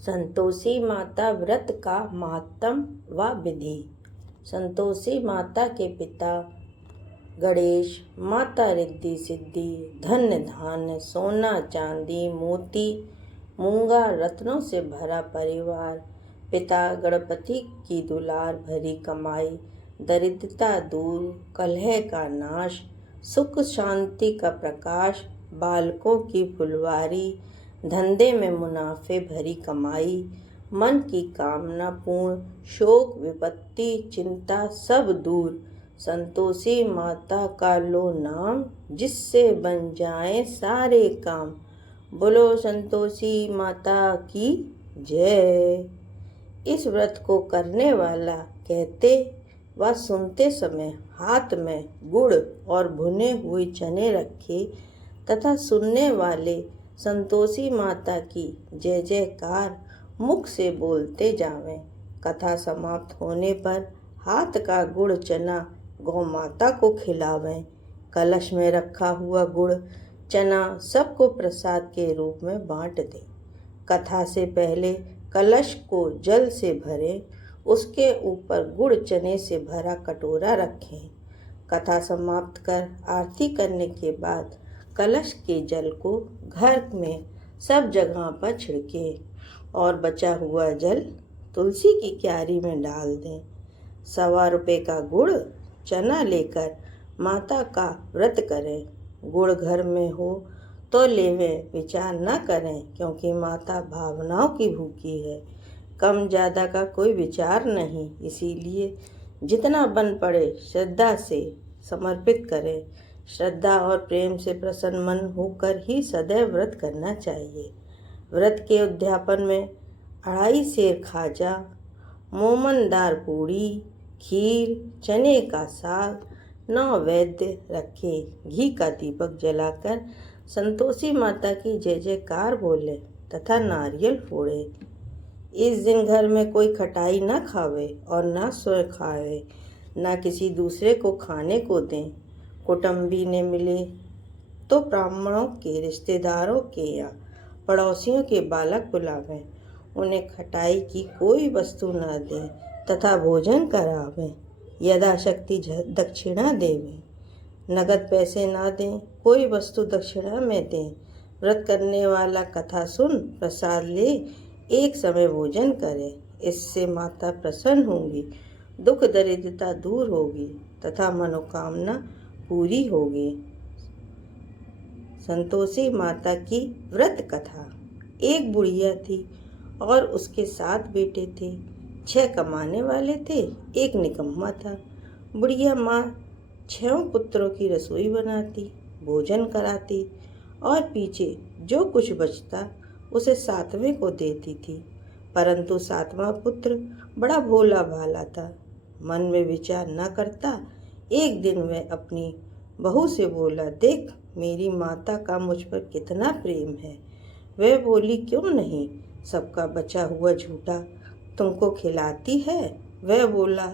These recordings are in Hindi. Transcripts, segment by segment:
संतोषी माता व्रत का महात्म व विधि। संतोषी माता के पिता गणेश, माता रिद्धि सिद्धि, धन्य धान्य, सोना चांदी मोती मूंगा रत्नों से भरा परिवार। पिता गणपति की दुलार भरी कमाई, दरिद्रता दूर, कलह का नाश, सुख शांति का प्रकाश, बालकों की फुलवारी, धंधे में मुनाफे भरी कमाई, मन की कामना पूर्ण, शोक विपत्ति चिंता सब दूर। संतोषी माता का लो नाम, जिससे बन जाए सारे काम। बोलो संतोषी माता की जय। इस व्रत को करने वाला कहते व सुनते समय हाथ में गुड़ और भुने हुए चने रखे तथा सुनने वाले संतोषी माता की जय जयकार मुख से बोलते जावें। कथा समाप्त होने पर हाथ का गुड़ चना गौ माता को खिलावें। कलश में रखा हुआ गुड़ चना सबको प्रसाद के रूप में बांट दें। कथा से पहले कलश को जल से भरें, उसके ऊपर गुड़ चने से भरा कटोरा रखें। कथा समाप्त कर आरती करने के बाद कलश के जल को घर में सब जगह पर छिड़कें और बचा हुआ जल तुलसी की क्यारी में डाल दें। 1.25 रुपये का गुड़ चना लेकर माता का व्रत करें। गुड़ घर में हो तो लेवें, विचार न करें, क्योंकि माता भावनाओं की भूखी है। कम ज़्यादा का कोई विचार नहीं, इसीलिए जितना बन पड़े श्रद्धा से समर्पित करें। श्रद्धा और प्रेम से प्रसन्न मन होकर ही सदैव व्रत करना चाहिए। व्रत के उद्यापन में 2.5 सेर खाजा, मोमनदार पूड़ी, खीर, चने का साग, नैवेद्य रखें। घी का दीपक जलाकर संतोषी माता की जय जयकार बोले तथा नारियल फोड़े। इस दिन घर में कोई खटाई न खावे और न स्वयं खावे, न किसी दूसरे को खाने को दें। कुटुंबी ने मिले तो ब्राह्मणों के, रिश्तेदारों के या पड़ोसियों के बालक बुलावें। उन्हें खटाई की कोई वस्तु न दें तथा भोजन करावें। यथाशक्ति दक्षिणा देवें। नगद पैसे न दें, कोई वस्तु दक्षिणा में दें। व्रत करने वाला कथा सुन प्रसाद ले एक समय भोजन करे। इससे माता प्रसन्न होंगी, दुख दरिद्रता दूर होगी तथा मनोकामना पूरी होगी। संतोषी माता की व्रत कथा। एक बुढ़िया थी और उसके 7 बेटे थे। 6 कमाने वाले थे, एक निकम्मा था। बुढ़िया माँ 6 पुत्रों की रसोई बनाती, भोजन कराती और पीछे जो कुछ बचता उसे 7वें को देती थी। परंतु 7वां पुत्र बड़ा भोला भाला था, मन में विचार न करता। एक दिन वह अपनी बहू से बोला, देख मेरी माता का मुझ पर कितना प्रेम है। वह बोली, क्यों नहीं, सबका बचा हुआ झूठा तुमको खिलाती है। वह बोला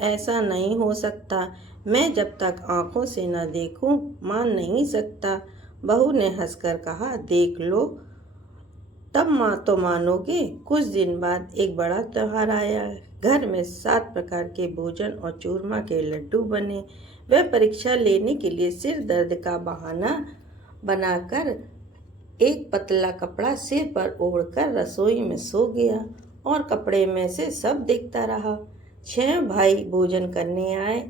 ऐसा नहीं हो सकता, मैं जब तक आंखों से न देखूं मान नहीं सकता। बहू ने हंसकर कहा, देख लो तब माँ तो मानोगे। कुछ दिन बाद एक बड़ा त्योहार आया। घर में 7 प्रकार के भोजन और चूरमा के लड्डू बने। वह परीक्षा लेने के लिए सिर दर्द का बहाना बनाकर एक पतला कपड़ा सिर पर ओढ़कर रसोई में सो गया और कपड़े में से सब देखता रहा। 6 भाई भोजन करने आए।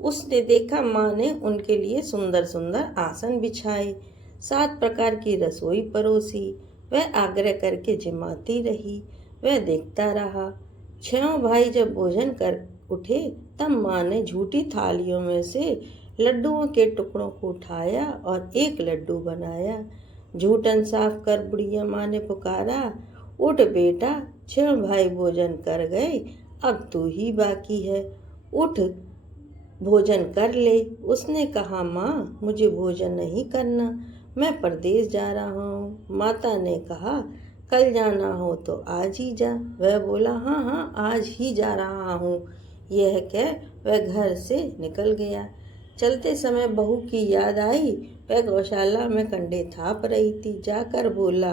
उसने देखा माँ ने उनके लिए सुंदर सुंदर आसन बिछाए, 7 प्रकार की रसोई परोसी। वह आग्रह करके जिमाती रही। वह देखता रहा। 6 भाई जब भोजन कर उठे तब माँ ने झूठी थालियों में से लड्डुओं के टुकड़ों को उठाया और एक लड्डू बनाया। झूठन साफ कर बुढ़िया माँ ने पुकारा, उठ बेटा, 6 भाई भोजन कर गए, अब तू ही बाकी है, उठ भोजन कर ले। उसने कहा, माँ मुझे भोजन नहीं करना, मैं परदेश जा रहा हूँ। माता ने कहा, कल जाना हो तो आज ही जा। वह बोला, हाँ हाँ आज ही जा रहा हूँ। यह कह वह घर से निकल गया। चलते समय बहू की याद आई। वह गौशाला में कंडे थाप रही थी। जाकर बोला,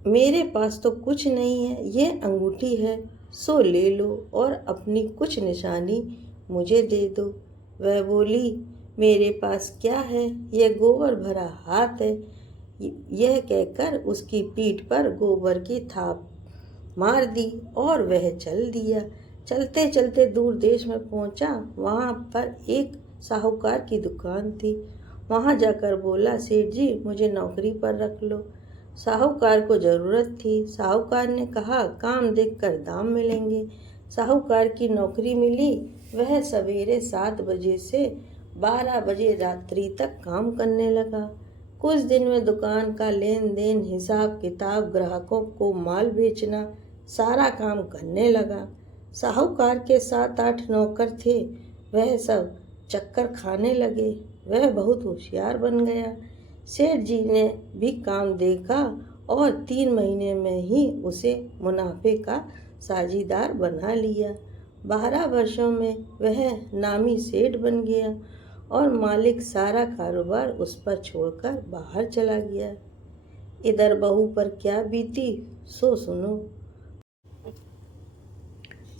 मेरे पास तो कुछ नहीं है, ये अंगूठी है, सो ले लो और अपनी कुछ निशानी मुझे दे दो। वह बोली, मेरे पास क्या है, यह गोबर भरा हाथ है। यह कहकर उसकी पीठ पर गोबर की थाप मार दी और वह चल दिया। चलते चलते दूर देश में पहुंचा। वहां पर एक साहूकार की दुकान थी। वहां जाकर बोला, सेठ जी मुझे नौकरी पर रख लो। साहूकार को जरूरत थी। साहूकार ने कहा, काम देखकर दाम मिलेंगे। साहूकार की नौकरी मिली। वह सवेरे 7 बजे से 12 बजे रात्रि तक काम करने लगा। कुछ दिन में दुकान का लेन देन, हिसाब किताब, ग्राहकों को माल बेचना, सारा काम करने लगा। साहूकार के 7-8 नौकर थे। वह सब चक्कर खाने लगे। वह बहुत होशियार बन गया। सेठ जी ने भी काम देखा और 3 महीने में ही उसे मुनाफे का साझीदार बना लिया। 12 वर्षों में वह नामी सेठ बन गया और मालिक सारा कारोबार उस पर छोड़कर बाहर चला गया। इधर बहू पर क्या बीती सो सुनो।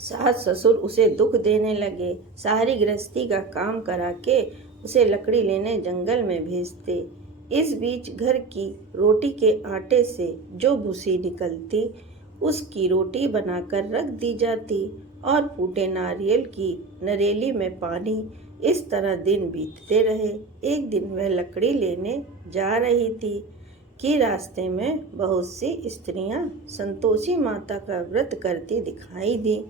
सास ससुर उसे दुख देने लगे। सारी गृहस्थी का काम करा के उसे लकड़ी लेने जंगल में भेजते। इस बीच घर की रोटी के आटे से जो भूसी निकलती, उसकी रोटी बनाकर रख दी जाती और फूटे नारियल की नरेली में पानी। इस तरह दिन बीतते रहे। एक दिन वह लकड़ी लेने जा रही थी कि रास्ते में बहुत सी स्त्रियां संतोषी माता का व्रत करती दिखाई दी।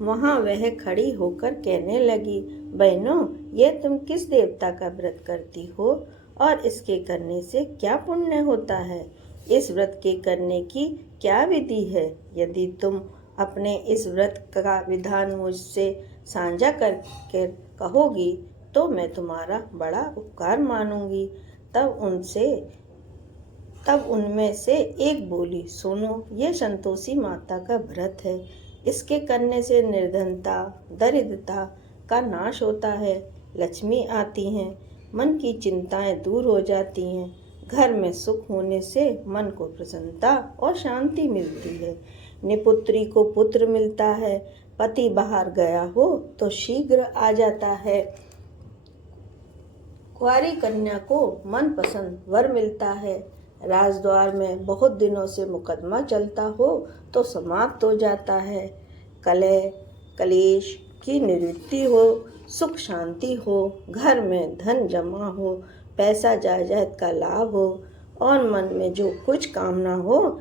वहां वह खड़ी होकर कहने लगी, बहनों, यह तुम किस देवता का व्रत करती हो और इसके करने से क्या पुण्य होता है? इस व्रत के करने की क्या विधि है? यदि तुम अपने इस व्रत का विधान मुझसे साझा करके कहोगी तो मैं तुम्हारा बड़ा उपकार मानूंगी। तब उनमें से एक बोली, सुनो, ये संतोषी माता का व्रत है। इसके करने से निर्धनता, दरिद्रता का नाश होता है, लक्ष्मी आती हैं, मन की चिंताएं दूर हो जाती हैं, घर में सुख होने से मन को प्रसन्नता और शांति मिलती है, निपुत्री को पुत्र मिलता है, पति बाहर गया हो तो शीघ्र आ जाता है, कुंवारी कन्या को मनपसंद वर मिलता है, राजद्वार में बहुत दिनों से मुकदमा चलता हो तो समाप्त हो जाता है, कलह कलेश की निवृत्ति हो, सुख शांति हो, घर में धन जमा हो, पैसा जायदाद का लाभ हो और मन में जो कुछ कामना हो,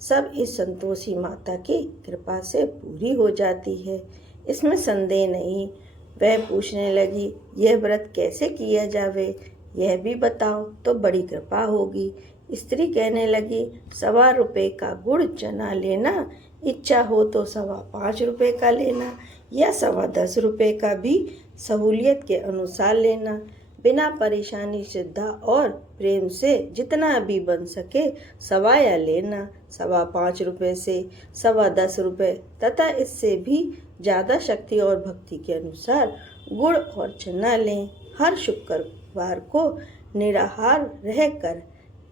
सब इस संतोषी माता की कृपा से पूरी हो जाती है। इसमें संदेह नहीं। वह पूछने लगी, यह व्रत कैसे किया जावे, यह भी बताओ तो बड़ी कृपा होगी। स्त्री कहने लगी, 1.25 रुपये का गुड़ चना लेना, इच्छा हो तो 5.25 रुपये का लेना या 10.25 रुपये का भी सहूलियत के अनुसार लेना। बिना परेशानी, श्रद्धा और प्रेम से जितना भी बन सके सवाया लेना। 5.25 रुपये से 10.25 रुपये तथा इससे भी ज़्यादा शक्ति और भक्ति के अनुसार गुड़ और चना लें। हर शुक्रवार को निराहार रहकर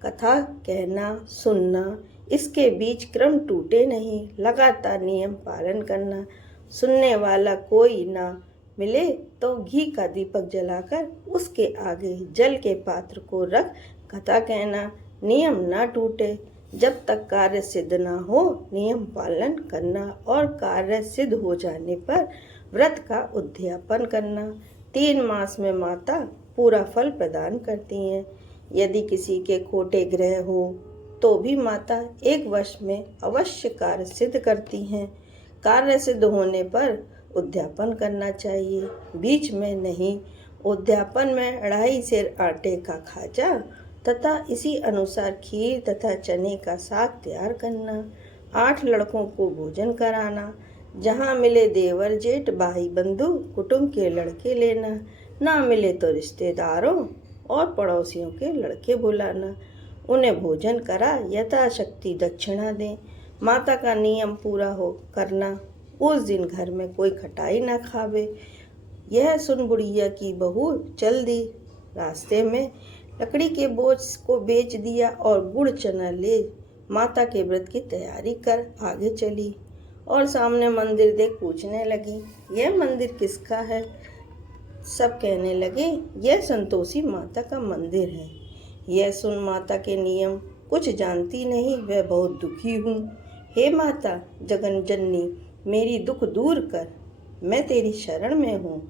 कथा कहना, सुनना, इसके बीच क्रम टूटे नहीं, लगातार नियम पालन करना। सुनने वाला कोई ना मिले तो घी का दीपक जलाकर उसके आगे जल के पात्र को रख कथा कहना। नियम ना टूटे जब तक कार्य सिद्ध ना हो, नियम पालन करना और कार्य सिद्ध हो जाने पर व्रत का उद्यापन करना। 3 मास में माता पूरा फल प्रदान करती हैं। यदि किसी के खोटे ग्रह हो तो भी माता 1 वर्ष में अवश्य कार्य सिद्ध करती हैं। कार्य सिद्ध होने पर उद्यापन करना चाहिए, बीच में नहीं। उद्यापन में 2.5 सेर आटे का खाजा तथा इसी अनुसार खीर तथा चने का साग तैयार करना। 8 लड़कों को भोजन कराना। जहाँ मिले देवर जेठ भाई बंधु कुटुंब के लड़के लेना, ना मिले तो रिश्तेदारों और पड़ोसियों के लड़के बुलाना। उन्हें भोजन करा यथाशक्ति दक्षिणा दें। माता का नियम पूरा हो करना। उस दिन घर में कोई खटाई ना खावे। यह सुन बुढ़िया की बहू चल दी। रास्ते में लकड़ी के बोझ को बेच दिया और गुड़ चना ले माता के व्रत की तैयारी कर आगे चली और सामने मंदिर देख पूछने लगी, यह मंदिर किसका है? सब कहने लगे, यह संतोषी माता का मंदिर है। यह सुन माता के नियम कुछ जानती नहीं, वह बहुत दुखी हूँ। हे माता जगन जननी, मेरी दुख दूर कर, मैं तेरी शरण में हूँ।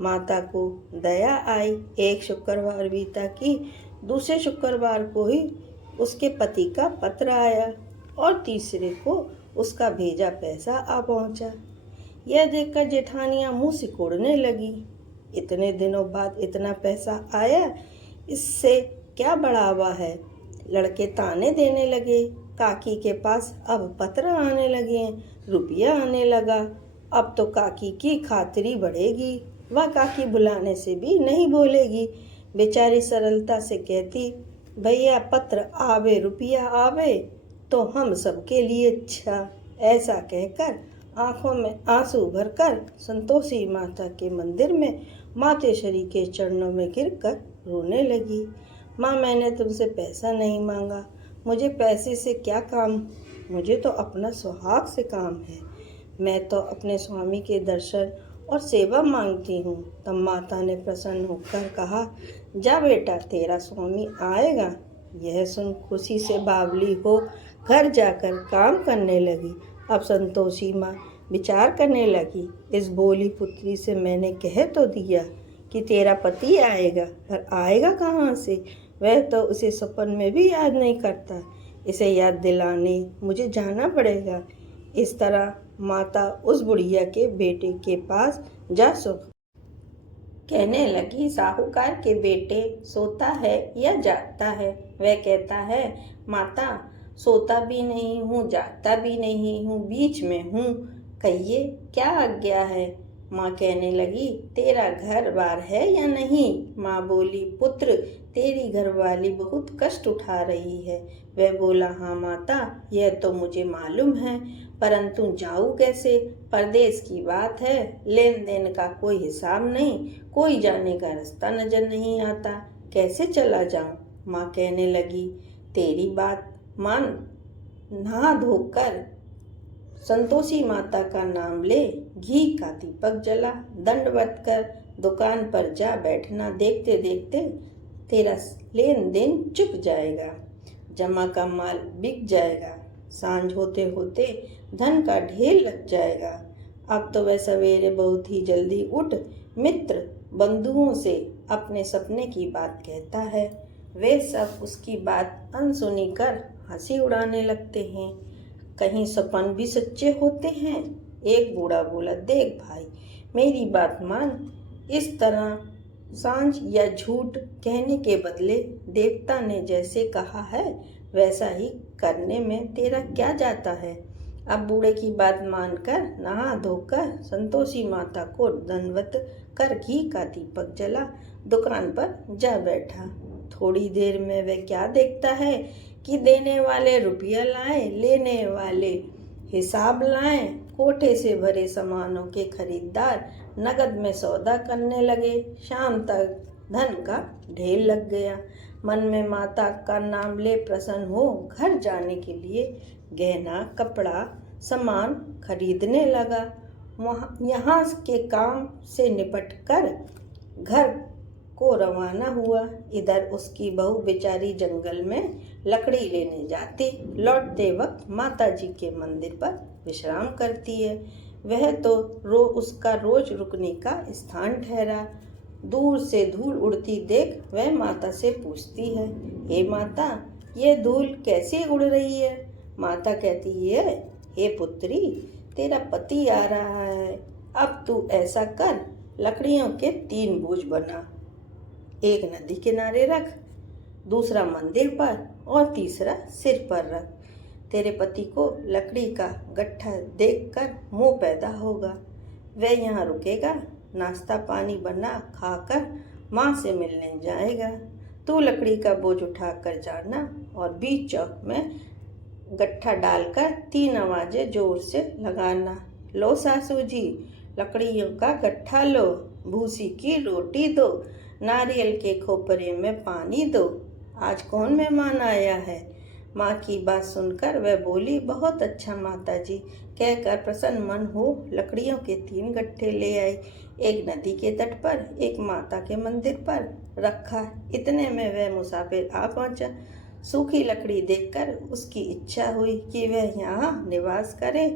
माता को दया आई। एक शुक्रवार बीता कि दूसरे शुक्रवार को ही उसके पति का पत्र आया और तीसरे को उसका भेजा पैसा आ पहुँचा। यह देखकर जेठानियाँ मुँह सिकोड़ने लगी। इतने दिनों बाद इतना पैसा आया, इससे क्या बढ़ावा है? लड़के ताने देने लगे। काकी के पास अब पत्र आने लगे, रुपया आने लगा। अब तो काकी की खातिरी बढ़ेगी, वह काकी बुलाने से भी नहीं बोलेगी। बेचारी सरलता से कहती, भैया पत्र आवे रुपया आवे तो हम सबके लिए अच्छा। ऐसा कहकर आंखों में आंसू भरकर संतोषी माता के मंदिर में मातेश्वरी के चरणों में गिरकर रोने लगी। माँ, मैंने तुमसे पैसा नहीं मांगा, मुझे पैसे से क्या काम? मुझे तो अपना सुहाग से काम है। मैं तो अपने स्वामी के दर्शन और सेवा मांगती हूँ। तब माता ने प्रसन्न होकर कहा, जा बेटा, तेरा स्वामी आएगा। यह सुन खुशी से बावली हो घर जाकर काम करने लगी। अब संतोषी माँ विचार करने लगी, इस भोली पुत्री से मैंने कह तो दिया कि तेरा पति आएगा, पर आएगा कहाँ से? वह तो उसे सपन में भी याद नहीं करता। इसे याद दिलाने मुझे जाना पड़ेगा। इस तरह माता उस बुढ़िया के बेटे के पास जा सुख कहने लगी, साहूकार के बेटे सोता है या जागता है? वह कहता है, माता सोता भी नहीं हूँ, जागता भी नहीं हूँ, बीच में हूँ, कहिए क्या आज्ञा है? माँ कहने लगी, तेरा घर बार है या नहीं? माँ बोली, पुत्र तेरी घरवाली बहुत कष्ट उठा रही है। वह बोला, हाँ माता, यह तो मुझे मालूम है, परंतु जाऊँ कैसे? परदेश की बात है, लेन देन का कोई हिसाब नहीं, कोई जाने का रास्ता नजर नहीं आता, कैसे चला जाऊँ? माँ कहने लगी, तेरी बात मान, नहा धोकर संतोषी माता का नाम ले, घी का दीपक जला, दंडवत कर दुकान पर जा बैठना। देखते देखते तेरा लेन देन चुक जाएगा, जमा का माल बिक जाएगा, सांझ होते होते धन का ढेर लग जाएगा। अब तो वह सवेरे बहुत ही जल्दी उठ मित्र बंधुओं से अपने सपने की बात कहता है। वे सब उसकी बात अनसुनी कर हंसी उड़ाने लगते हैं। कहीं सपन भी सच्चे होते हैं। एक बूढ़ा बोला, देख भाई, मेरी बात मान, इस तरह सांझ या झूठ कहने के बदले देवता ने जैसे कहा है वैसा ही करने में तेरा क्या जाता है? अब बूढ़े की बात मानकर नहा धोकर संतोषी माता को दंडवत कर घी का दीपक जला दुकान पर जा बैठा। थोड़ी देर में वह क्या देखता है कि देने वाले रुपया लाए, लेने वाले हिसाब लाए। कोठे से भरे सामानों के खरीदार नगद में सौदा करने लगे। शाम तक धन का ढेर लग गया। मन में माता का नाम ले प्रसन्न हो घर जाने के लिए गहना कपड़ा सामान खरीदने लगा। यहाँ के काम से निपट कर घर को रवाना हुआ। इधर उसकी बहू बेचारी जंगल में लकड़ी लेने जाती, लौटते वक्त माता जी के मंदिर पर विश्राम करती है। वह तो उसका रोज रुकने का स्थान ठहरा। दूर से धूल उड़ती देख वह माता से पूछती है, हे माता, ये धूल कैसे उड़ रही है? माता कहती है, हे पुत्री, तेरा पति आ रहा है। अब तू ऐसा कर, लकड़ियों के 3 बोझ बना, एक नदी किनारे रख, दूसरा मंदिर पर और तीसरा सिर पर रख। तेरे पति को लकड़ी का गट्ठा देखकर मोह पैदा होगा। वह यहाँ रुकेगा, नाश्ता पानी बना खाकर माँ से मिलने जाएगा। तू लकड़ी का बोझ उठाकर जाना और बीच चौक में गट्ठा डालकर 3 आवाजें जोर से लगाना। लो सासू जी, लकड़ियों का गट्ठा लो, भूसी की रोटी दो, नारियल के खोपरे में पानी दो। आज कौन मेहमान आया है? माँ की बात सुनकर वह बोली, बहुत अच्छा माता जी। कहकर प्रसन्न मन हो लकड़ियों के 3 गट्ठे ले आई। एक नदी के तट पर, एक माता के मंदिर पर रखा। इतने में वह मुसाफिर आ पहुंचा। सूखी लकड़ी देखकर उसकी इच्छा हुई कि वह यहाँ निवास करे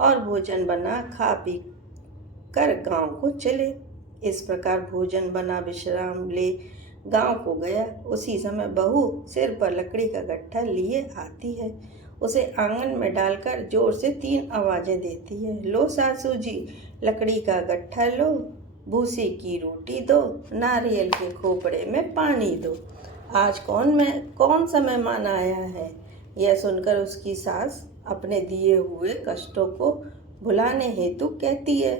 और भोजन बना खा पी कर गांव को चले। इस प्रकार भोजन बना विश्राम ले गांव को गया। उसी समय बहू सिर पर लकड़ी का गट्ठा लिए आती है। उसे आंगन में डालकर जोर से 3 आवाजें देती है। लो सासू जी, लकड़ी का गट्ठा लो, भूसी की रोटी दो, नारियल के खोपड़े में पानी दो। आज कौन सा मेहमान आया है? यह सुनकर उसकी सास अपने दिए हुए कष्टों को भुलाने हेतु कहती है,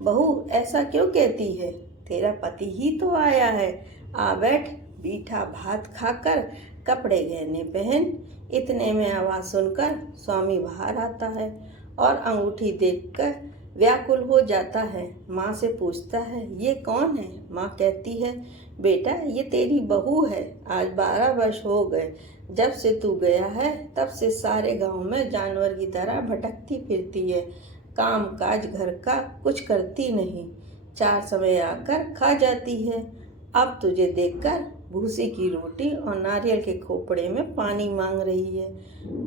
बहू ऐसा क्यों कहती है? तेरा पति ही तो आया है। आ बैठ, मीठा भात खाकर कपड़े गहने पहन। इतने में आवाज सुनकर स्वामी बाहर आता है और अंगूठी देखकर व्याकुल हो जाता है। माँ से पूछता है, ये कौन है? माँ कहती है, बेटा ये तेरी बहू है। आज 12 वर्ष हो गए जब से तू गया है, तब से सारे गांव में जानवर की तरह भटकती फिरती है। काम काज घर का कुछ करती नहीं, 4 समय आकर खा जाती है। अब तुझे देखकर भूसी की रोटी और नारियल के खोपड़े में पानी मांग रही है।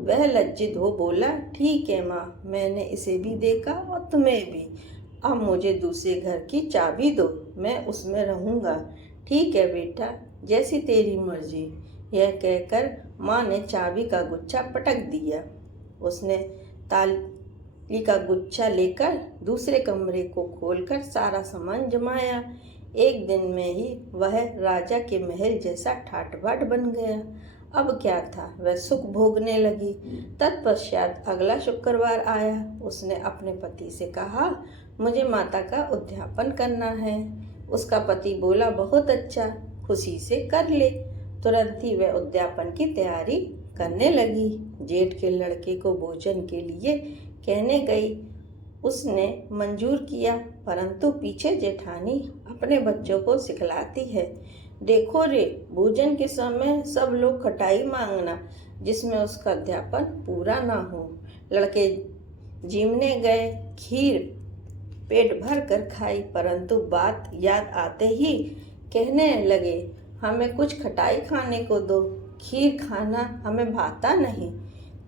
वह लज्जित हो बोला, ठीक है माँ, मैंने इसे भी देखा और तुम्हें भी। अब मुझे दूसरे घर की चाबी दो, मैं उसमें रहूँगा। ठीक है बेटा, जैसी तेरी मर्जी। यह कहकर माँ ने चाबी का गुच्छा पटक दिया। उसने ताली का गुच्छा लेकर दूसरे कमरे को खोलकर सारा सामान जमाया। एक दिन में ही वह राजा के महल जैसा ठाट बाट बन गया। अब क्या था, वह सुख भोगने लगी। तत्पश्चात अगला शुक्रवार आया। उसने अपने पति से कहा, मुझे माता का उद्यापन करना है। उसका पति बोला, बहुत अच्छा, खुशी से कर ले। तुरंत ही वह उद्यापन की तैयारी करने लगी। जेठ के लड़के को भोजन के लिए कहने गई। उसने मंजूर किया, परंतु पीछे जेठानी अपने बच्चों को सिखलाती है, देखो रे, भोजन के समय सब लोग खटाई मांगना जिसमें उसका अध्यापन पूरा ना हो। लड़के जीमने गए, खीर पेट भर कर खाई, परंतु बात याद आते ही कहने लगे, हमें कुछ खटाई खाने को दो, खीर खाना हमें भाता नहीं,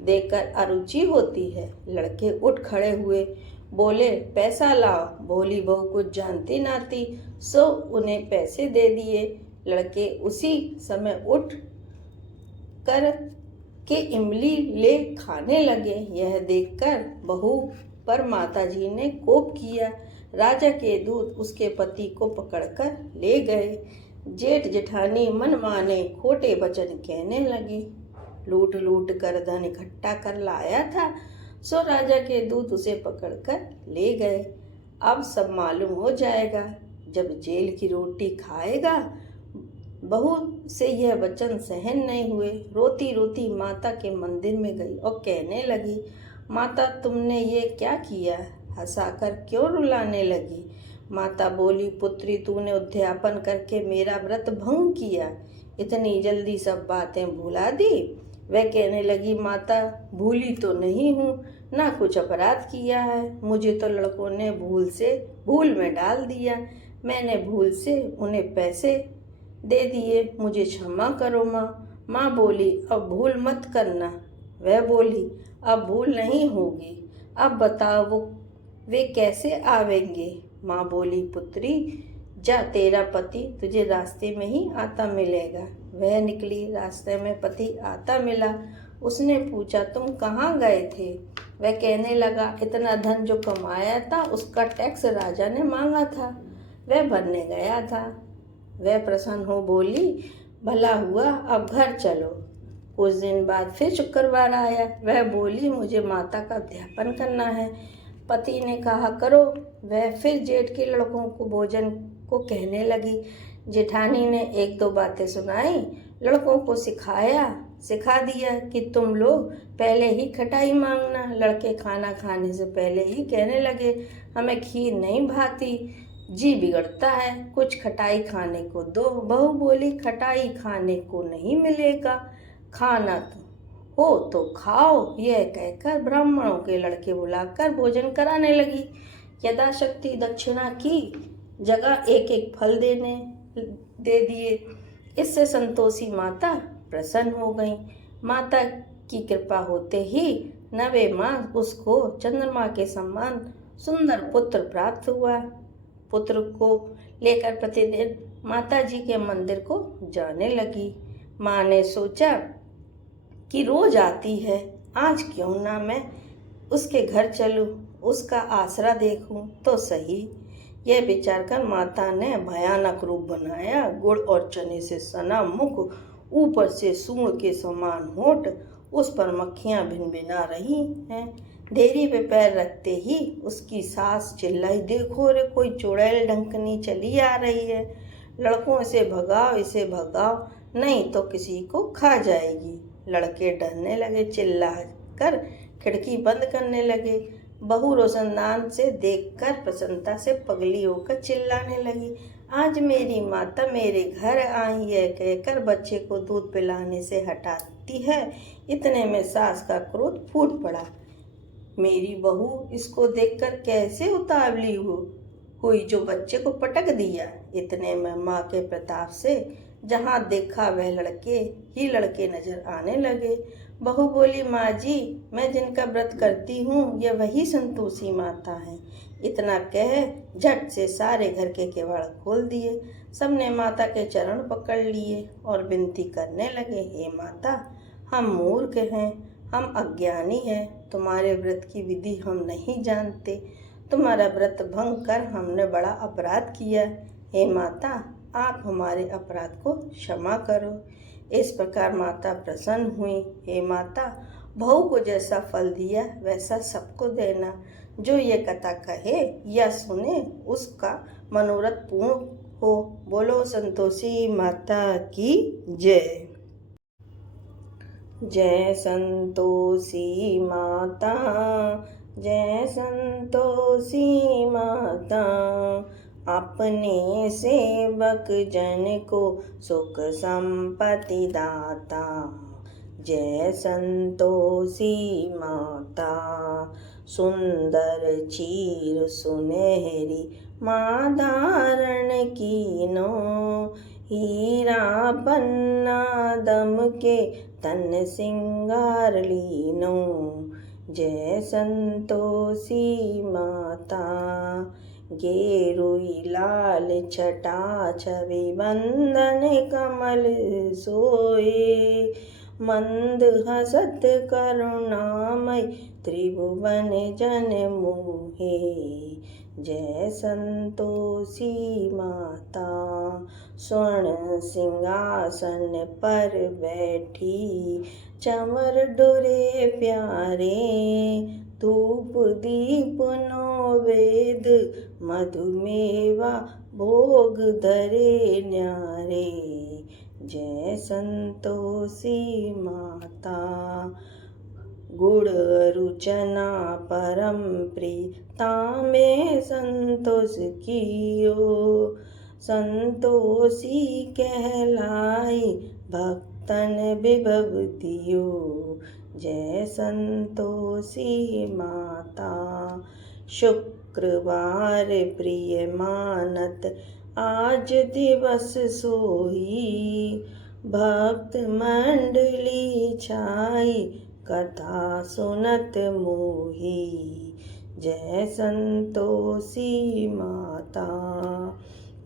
देखकर अरुचि होती है। लड़के उठ खड़े हुए, बोले, पैसा लाओ। भोली बहू कुछ जानती नाती, सो उन्हें पैसे दे दिए। लड़के उसी समय उठ कर के इमली ले खाने लगे। यह देखकर बहू पर माताजी ने कोप किया। राजा के दूत उसके पति को पकड़कर ले गए। जेठ जेठानी मन माने खोटे वचन कहने लगे। लूट लूट कर धन इकट्ठा कर लाया था, सो राजा के दूत उसे पकड़कर ले गए। अब सब मालूम हो जाएगा। जब जेल की रोटी खाएगा। बहू से यह वचन सहन नहीं हुए। रोती रोती माता के मंदिर में गई और कहने लगी, माता तुमने ये क्या किया? हंसाकर क्यों रुलाने लगी? माता बोली, पुत्री तूने उद्यापन करके मेरा व्रत भंग किया, इतनी जल्दी सब बातें भुला दी। वह कहने लगी, माता भूली तो नहीं हूँ, ना कुछ अपराध किया है। मुझे तो लड़कों ने भूल में डाल दिया। मैंने भूल से उन्हें पैसे दे दिए, मुझे क्षमा करो माँ। माँ बोली, अब भूल मत करना। वह बोली, अब भूल नहीं होगी। अब बताओ वे कैसे आवेंगे? माँ बोली, पुत्री जा, तेरा पति तुझे रास्ते में ही आता मिलेगा। वह निकली, रास्ते में पति आता मिला। उसने पूछा, तुम कहाँ गए थे? वह कहने लगा, इतना धन जो कमाया था उसका टैक्स राजा ने मांगा था, वह भरने गया था। वह प्रसन्न हो बोली, भला हुआ, अब घर चलो। कुछ दिन बाद फिर शुक्रवार आया। वह बोली, मुझे माता का अध्यापन करना है। पति ने कहा, करो। वह फिर जेठ के लड़कों को भोजन को कहने लगी। जेठानी ने 1-2 बातें सुनाई, लड़कों को सिखा दिया कि तुम लोग पहले ही खटाई मांगना। लड़के खाना खाने से पहले ही कहने लगे, हमें खीर नहीं भाती, जी बिगड़ता है, कुछ खटाई खाने को दो। बहू बोली, खटाई खाने को नहीं मिलेगा, खाना तो हो तो खाओ, यह कहकर ब्राह्मणों के लड़के बुलाकर भोजन कराने लगी। यथाशक्ति दक्षिणा की जगह एक एक फल दे दिए। इससे संतोषी माता प्रसन्न हो गई। माता की कृपा होते ही 9वें मास उसको चंद्रमा के समान सुंदर पुत्र प्राप्त हुआ। पुत्र को लेकर प्रतिदिन माता जी के मंदिर को जाने लगी। माँ ने सोचा कि रोज आती है, आज क्यों ना मैं उसके घर चलूं, उसका आसरा देखूं तो सही। यह विचार कर माता ने भयानक रूप बनाया। गुड़ और चने से सना मुख, ऊपर से सूंड के समान होठ, उस पर मक्खियां भिनभिना रही हैं। देरी पे पैर रखते ही उसकी सास चिल्लाई, देखो रे कोई चुड़ैल ढंकनी चली आ रही है, लड़कों इसे भगाओ, नहीं तो किसी को खा जाएगी। लड़के डरने लगे, चिल्ला कर खिड़की बंद करने लगे। बहू रोशनदान से देखकर प्रसन्नता से पगली होकर चिल्लाने लगी, आज मेरी माता मेरे घर आई है कहकर बच्चे को दूध पिलाने से हटाती है। इतने में सास का क्रोध फूट पड़ा, मेरी बहू इसको देखकर कैसे उतावली हुई जो बच्चे को पटक दिया। इतने में माँ के प्रताप से जहाँ देखा वह लड़के नजर आने लगे। बहू बोली, माँ जी, मैं जिनका व्रत करती हूँ यह वही संतोषी माता है। इतना कह झट से सारे घर के किवाड़ खोल दिए। सबने माता के चरण पकड़ लिए और विनती करने लगे, हे माता, हम मूर्ख हैं, हम अज्ञानी हैं, तुम्हारे व्रत की विधि हम नहीं जानते, तुम्हारा व्रत भंग कर हमने बड़ा अपराध किया। हे माता, आप हमारे अपराध को क्षमा करो। इस प्रकार माता प्रसन्न हुई। हे माता, बहू को जैसा फल दिया वैसा सबको देना। जो ये कथा कहे या सुने उसका मनोरथ पूर्ण हो। बोलो संतोषी माता की जय। जय संतोषी माता, जय संतोषी माता, अपने सेवक जन को सुख संपत्ति दाता। जय संतोषी माता, सुंदर चीर सुनहरी माँ धारण कीनो, हीरा पन्ना दम के तन सिंगार लीनो। जय संतोषी माता, गेरुई लाल छटा छवि बंधन कमल सोए, मंद हसत करुणामय त्रिभुवन जन मोहे। जय संतोषी माता, स्वर्ण सिंहासन पर बैठी, चमर डोरे प्यारे, धूप दीप नौवेद मधुमेवा भोग धरे न्यारे। जय संतोषी माता, गुड़ रुचना परम प्रीता में संतोष कियो, संतोषी कहलाई भक्तन विभव दियो। जय संतोषी माता, शुक्रवार प्रिय मानत आज दिवस सोई, भक्त मंडली छाई कथा सुनत मोही। जय संतोषी माता,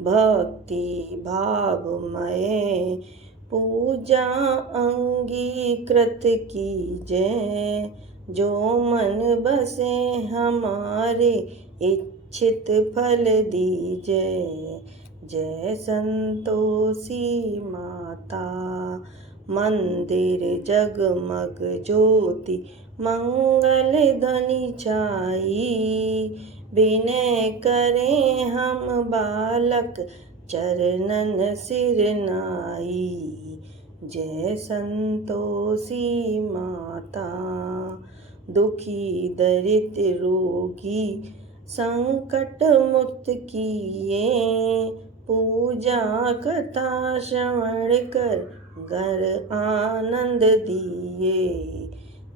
भक्ति भावमय पूजा अंगीकृत कीजय, जो मन बसे हमारे इच्छित फल दीजय। जय संतोषी माता, मंदिर जगमग ज्योति मंगल ध्वनि छाई, विनय करें हम बालक चरणन सिर नाई। जय संतोषी माता, दुखी दरिद्र रोगी संकट मुक्त किए, पूजा कथा श्रवण कर सागर आनंद दिए।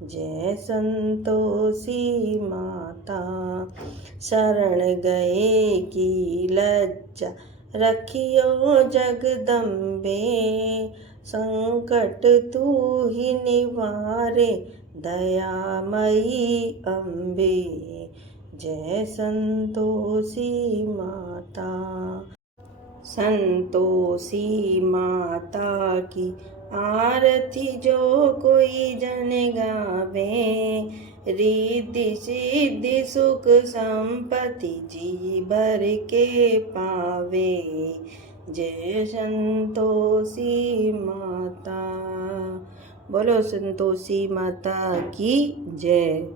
जय संतोषी माता। शरण गए की लज्जा रखियो जगदम्बे। संकट तू ही निवारे दयामयी अम्बे। जय संतोषी माता। संतोषी माता की आरती जो कोई जन गावे। रिद्धि सिद्धि सुख संपत्ति जी भर के पावे। जय संतोषी माता। बोलो संतोषी माता की जय।